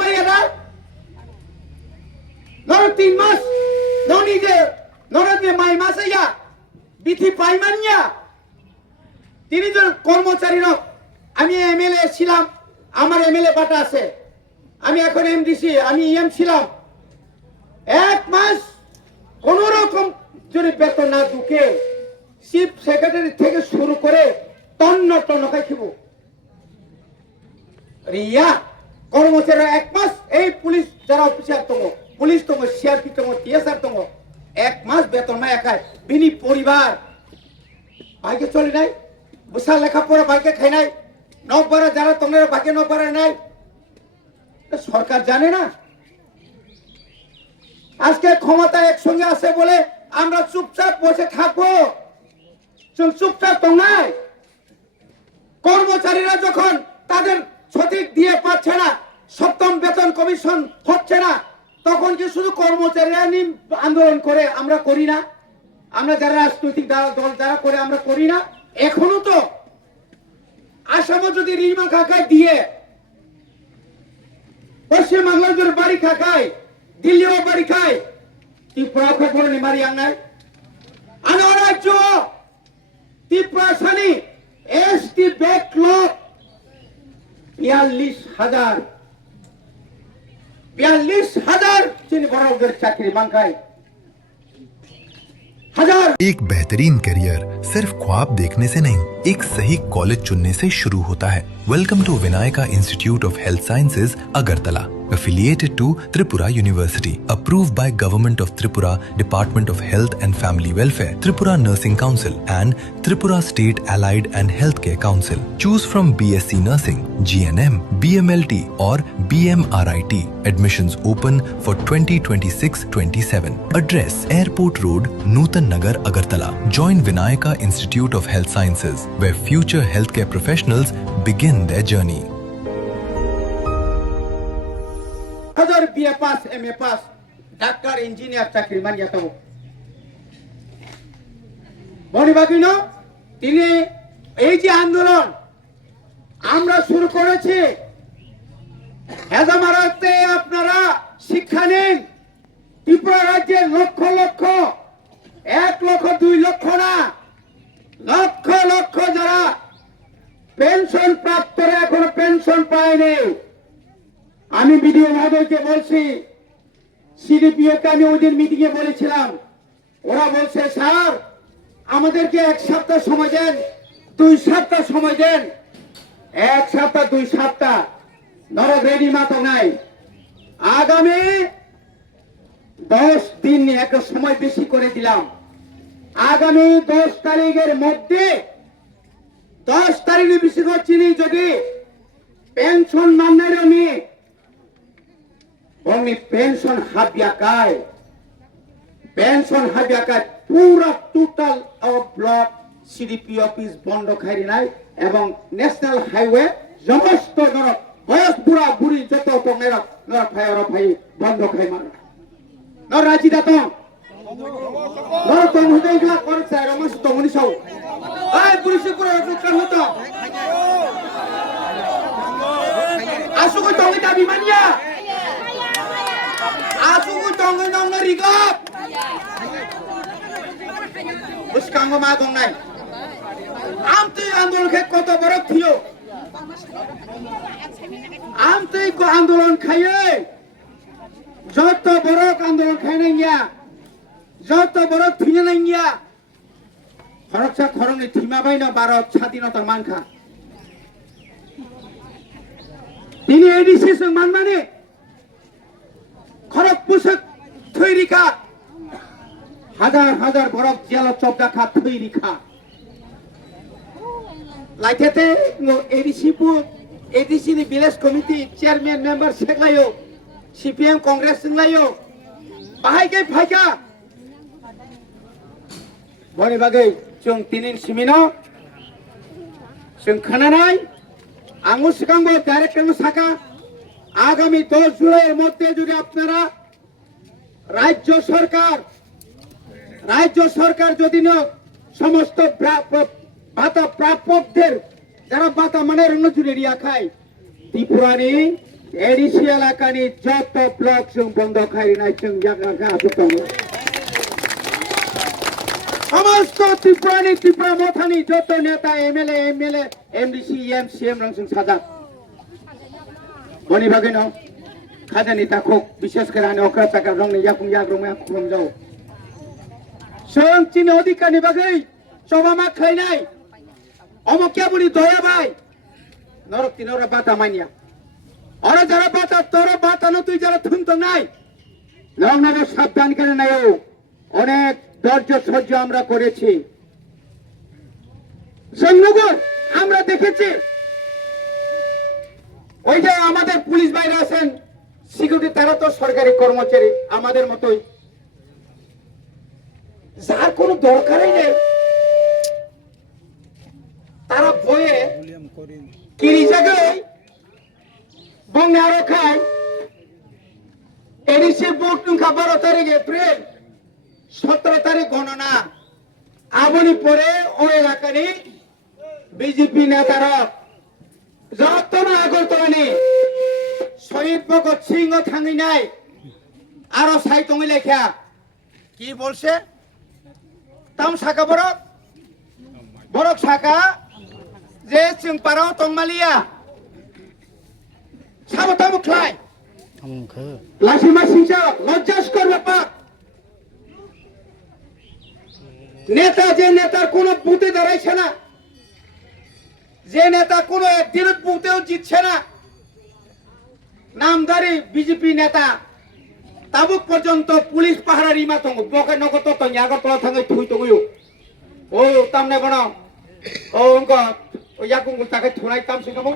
মারিয়া দেয় নর 3 মাস ননি যে মাই মাসে ইয়া বিধি পাইমানিয়া তিনি জন কর্মচারী আমি এমএলএ ছিলাম আমার এমএলএ বাটা আছে আমি এখন এমডিসি আমি ইএম ছিলাম 1 মাস কোন রকম যদি বেতন না দুকে চিফ সেক্রেটারি থেকে শুরু করে টন্ন খাই খিব রিয়া কর্মচারী 1 মাস এই পুলিশ যারা অফিসার তম পুলিশ তম সিআরপি তম টিএসআর তম 1 মাস বেতন না একাই বিনি পরিবার ভাইকে চলে নাই বুসা লেখাপড়া ভাইকে খাই নাই নকবারা যারা তোমার ভাইকে নকবারা নাই সরকার জানে না আজকে ক্ষমতা একসঙ্গে আছে বলে আমরা চুপচাপ বসে থাকবো চুপচাপ তো নাই কর্মচারীরা যখন তাদের সঠিক দিয়ে পাচ্ছে না সপ্তম বেতন কমিশন হচ্ছে না তখন কি শুধু কর্মচারীরা আন্দোলন করে আমরা করি না আমরা যারা রাজনৈতিক দল যারা করে আমরা করি না এখনো তো আসামে যদি রিমা কাকায় দিয়ে পশ্চিমবাংলার যদি বাড়ি খায় দিল্লিও বাড়ি খায় ত্রিপুরা খবরনি মারি আনাই আনো রাজ্য ত্রিপুরা সানি এসটি ব্যাকলগ 42,000 যিনি বড়দের চাকরি মাঙ্গায় एक बेहतरीन करियर सिर्फ ख्वाब देखने से नहीं, एक सही कॉलेज चुनने से शुरू होता है। Welcome to Vinayaka institute of health sciences Agartala, affiliated to Tripura University, approved by Government of Tripura, Department of Health and Family Welfare, Tripura Nursing Council and Tripura State Allied and Healthcare Council. Choose from BSc Nursing, GNM, BMLT or BMRIT. Admissions open for 2026-27. Address Airport Road, Nutan Nagar, Agartala. Join Vinayaka Institute of Health Sciences, where future healthcare professionals begin their journey. হাজার BA pass MA pass doctor engineer চাকরি মানিয়া তো বনিবাগিন তিনি এই যে আন্দোলন আমরা শুরু করেছি হেজামারাতে আপনারা শিক্ষা নিন ত্রিপুরা রাজ্যের লক্ষ লক্ষ 1 লক্ষ 2 লক্ষ না লক্ষ লক্ষ যারা পেনশন প্রাপ্তরা এখনো পেনশন পায়নি আমি ভিডিও মহোদয়কে বলছি সিডিপিওকে আমি ওই দিন মিটিং এ বলেছিলাম ওরা বলছে স্যার আমাদেরকে 1 সপ্তাহ সময় দেন 2 সপ্তাহ সময় দেন 1 সপ্তাহ 2 সপ্তাহ নর রেডি মাতো নাই আগামী 10 দিন একটা সময় বেশি করে দিলাম আগামী 10 তারিখের মধ্যে 10 তারিখে বেশি করছি যদি পেনশন মানলে আমি only pension habyakai pura total of block CDP office bondo khairi nai ebong national highway সমস্ত ধর বয়স পুরা বুড়ি যত তোমরা নর ফায়ার ফাই বন্ধ খাই মার নর রাজি দাত নর তোম হতে গলা করছে রমেশ তোমনি সব এই পুলিশে পুরো রক্ষণ হতো আসু কই তোমনি দাবি মানিয়া Asuku tongai nong na rigap. Uskango magong nai. Amti andolon ke koto borok thiyo. Amti ko andolon khaye. Joto borok andolon khay nai niya. Joto borok thiya nai niya. Khoroksa khorong ni thima bai na baro chadinotar mankha. Tini ADC sung manmane. খরক পোশাক থৈরিকা হাজার হাজার বরফ জেল চপদা খা থৈরিকা লাইতেতে ADC नि ভিলেজ কমিটি চেয়ারম্যান মেম্বার সেগলাयो সিপিএম কংগ্রেস সিংলাयो বাহাইকে ফাইকা বনি বাগै जों তিনিন সিমিনো जों খানানাই आङो सिगांबो डाइरेक्ट साका আগামী 10 জুলাইয়ের মধ্যে যদি আপনারা রাজ্য সরকার যদি সমস্ত ভাতা প্রাপকদের যারা ভাতা মানে রঙজুরি রিয়া খায় ত্রিপুরানি एडिसी एलाकानि जत ब्लक जों बन्द खालामनाय जों जायगा दङ समस्त त्रिपुरानि त्रिपुरा मथानि जत नेता एमएलए एमडिसि एमसिएम जों साजा बनि बागै न खाजानि ताखौ विशेष गरी अक्रा चाका रंनि याकुं याग्रमया खुलम जाओ जों चिनि अधिकारनि बागै सभामा खालायनाय अमकिया बुनि दया भाई नरक तिनरा बाता मानिया और जरा बाता तोरा बाता न तुई जरा थुम तो নাই নগনগর সাবধান করে নাও অনেক ধৈর্য সহ্য আমরা করেছি সন্নগর আমরা দেখেছি ওই যে আমাদের পুলিশ ভাইরা আছেন সিকিউরিটি তারা তো সরকারি কর্মচারী আমাদের মতোই যার কোনো দরকারই নেই তারা ভয়ে কিরি জায়গায় বঙ্গে আরো খায় এডিসি ভোট নুখা 12 তারিখ এপ্রিল 17 তারিখ গণনা আবনি পরে ওই এলাকানি বিজেপি নেতারা যতন আগরতলানি শহীদ ভগৎ সিংহ থাঙ্গি নাই আরো সাইতঙ্গি লেখা কি বলছে তাম শাখা বরক শাখা যে চিংপারাও তংমালিয়া সাবতামু খায় লাসিমা সিংসা লজ্জাস্কর ব্যাপার নেতা যে নেতার কোন বুথে দাঁড়াইছে না যে নেতা কোন একদিন বুথেও জিতছে না নামদারি বিজেপি নেতা তাবুক পর্যন্ত পুলিশ পাহারার ইমা তঙ্গ বকে নগত তো আগরতলা থাঙ্গে থুই তঙ্গিও ও তামনে বনা ও অঙ্ক ও ইয়াকুং তাকে থুনাই তাম সিংগমো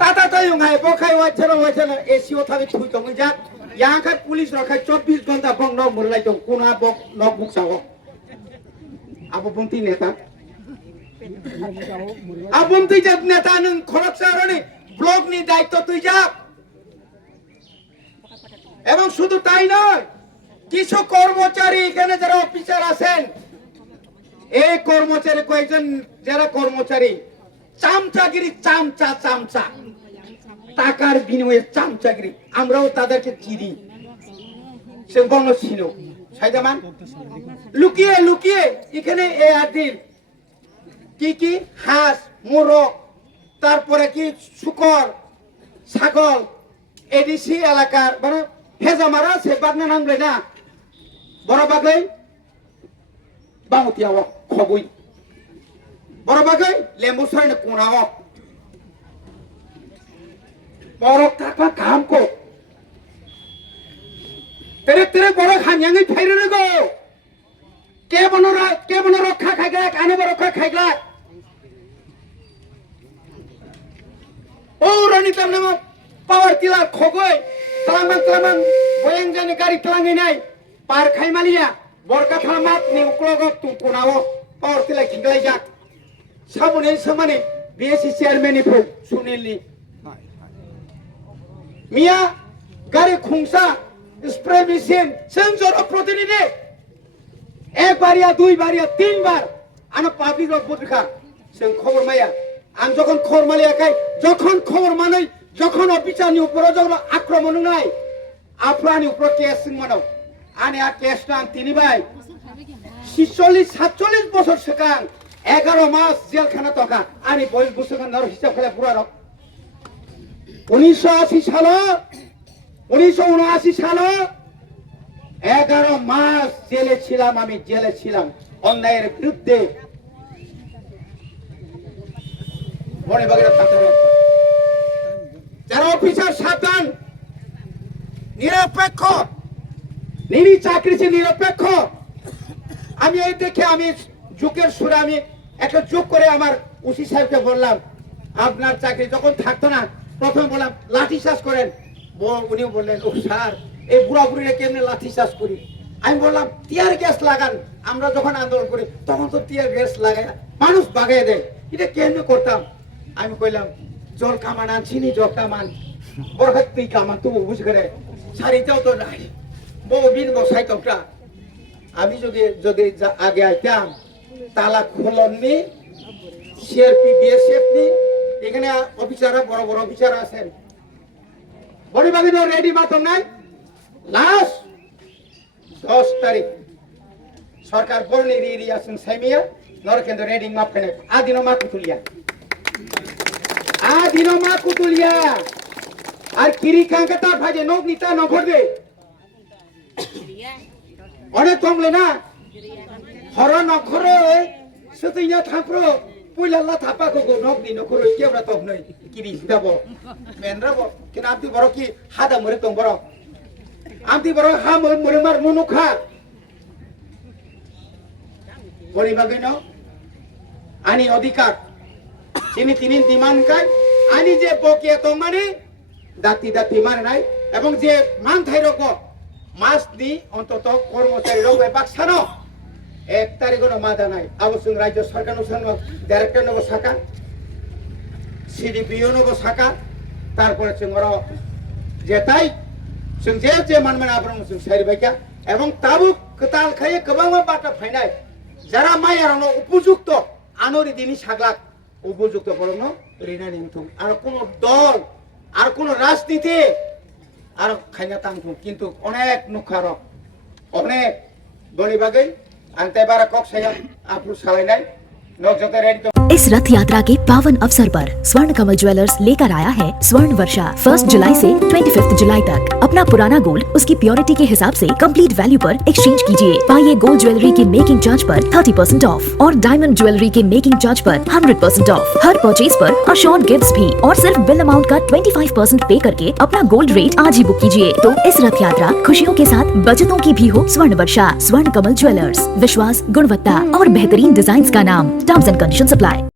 Tata tayong hai bokai wachana ACO thagi thui tong ja yang khai police rakhai 24 ঘন্টা bong no murlai tong kuna bok no buk sawo abo bunti neta abunti jab neta nung khorok sarani block নি দায়িত্ব তুই যা এবং শুধু তাই নয় কিছু কর্মচারী এখানে যারা অফিসার আছেন এই কর্মচারী কয়েকজন যারা কর্মচারী চামচাগিরি চামচা টাকার বিনিময়ে চামচাগিরি আমরাও তাদেরকে চিনি সে বর্ণ ছিল সাইদামান লুকিয়ে এখানে এই আদির কি হাঁস মোরগ তারপরে কি শুকর ছাগল এডিসি এলাকার মানে হেজা মারা সে বাগনা নামলে না বড় বাগৈ বামতিয়াও খবই বড় বাগৈ লেম্বু সরাইনে কোনাও বড় কাকা কাম কো তেরে বড় খানয়াঙ্গি ফাইরে রে গো কে বন রক্ষা খাইগলা কানে রক্ষা খাইগলা ও রানি তামনে পাওয়ার টিলার খগই তালাং বয়াং জানি গাড়ি তালাঙ্গি নাই পার খাইমালিয়া বরকা থামাত নি উকলগ তুকুনাও পাওয়ার টিলা খিগলাই যাক সাবনে সমানে বিএসসি চেয়ারম্যান ইফু সুনীলনি মিয়া গাড়ি খুংসা স্প্রে মেশিন সেন্সর প্রতিনিধি একবার या দুই বার या তিন বার আনা পাবলিক রক বুটখা जों খবর মাইয়া আম যখন খবর মালিয়াকাই যখন খবর মানই যখন অফিসারনি উপরে যখন আক্রমণ নাই আফরানি উপর কেস মানো আনে আর কেস নাম তিনি ভাই 46-47 বছর সেকাং 11 মাস জেলখানা তকা আনি বয়স বছর নর হিসাব করে পুরা 1980 সালে 11 মাস জেলে ছিলাম আমি জেলে ছিলাম অন্যায়ের বিরুদ্ধে মনে বাগেরা তাতে যারা অফিসার সাবধান নিরপেক্ষ নিরি চাকরি ছিল নিরপেক্ষ আমি এই দেখে আমি যুগের সুরে আমি একটা যোগ করে আমার ওসি সাহেবকে বললাম আপনার চাকরি যখন থাকতো না প্রথমে বললাম লাঠি চাষ করেন উনিও বললেন ও স্যার এই বুড়া বুড়িরা কেমনে লাঠি চাষ করি আমি বললাম টিয়ার গ্যাস লাগান আমরা যখন আন্দোলন করি তখন তো টিয়ার গ্যাস লাগায় মানুষ বাগায় দেয় এটা কেমনে করতাম আমি কইলাম জল কামান আনছিনি জল কামান বরখাত তুই কামান তবু বুঝ করে সারিটাও তো নাই বউ বিন বসাই তোটা আমি যদি আগে আইতাম তালা খোলননি সিআরপি বিএসএফ নি এখানে অফিসাররা বড় অফিসার আছেন বড়িবাগিনো রেডি মাতম নাই লাস্ট 10 তারিখ সরকার বর্ণি রিয়াসন সাইমিয়া নরকেন্দ্র রেডিং মাপখানে আদিনো মা কুতুলিয়া আর কিরি কাঙ্কাতা ভাজে নক নিতা নভর দে অনেক কমলে না হর নখরে সতইয়া থাপ্রো পুইলাল্লা থাপাকো গো নক নি নখরে কেবরা তক নই কিরি দাবো মেনরাবো কিনা আপনি বড় কি হাদা মরে তং বড় আপনি বড় হা মরে মার মনুখা বড়িবাগিনো আনি অধিকার তিনি ডিমান্ড কাই আনি যে বকিয়া তো মানে দাতি মানে নাই এবং যে মান থাই রক মাস দি অন্তত কর্মচারী রক বাক্সানো 1 তারিখের মাদা নাই আবশ্যক রাজ্য সরকার ডাইরেক্টর নব শাখা সিডিপিও নব শাখা তারপরে जों যে তাই जों যে মানবেন আবরণ जों সারি বাইকা এবং তাবু কতাল খায়ে গোबां বাটা ফাইনাই যারা মায়ারনো উপযুক্ত আনরি দিনি সাগলাক উপযুক্ত পড়নো রিনা নিমথুম আর কোন দল আর কোন রাজনীতি আর খাইনা তাংথুম কিন্তু অনেক নুখার অনেক বড়িবাগৈ আনতে বারা কক সায়া আপু সালাইনাই নক জতে রেডি इस रथ यात्रा के पावन अवसर पर स्वर्ण कमल ज्वेलर्स लेकर आया है स्वर्ण वर्षा 1 जुलाई से 25 जुलाई तक। अपना पुराना गोल्ड उसकी प्योरिटी के हिसाब से कंप्लीट वैल्यू पर एक्सचेंज कीजिए। पाइए गोल्ड ज्वेलरी के मेकिंग चार्ज पर 30% ऑफ और डायमंड ज्वेलरी के मेकिंग चार्ज पर 100% ऑफ। हर परचेज पर अश्योर्ड गिफ्ट्स भी और सिर्फ बिल अमाउंट का 25% पे करके अपना गोल्ड रेट आज ही बुक कीजिए। तो इस रथ यात्रा खुशियों के साथ बचतों की भी हो। स्वर्ण वर्षा स्वर्ण कमल ज्वेलर्स, विश्वास, गुणवत्ता और बेहतरीन डिजाइन का नाम। Terms and condition apply.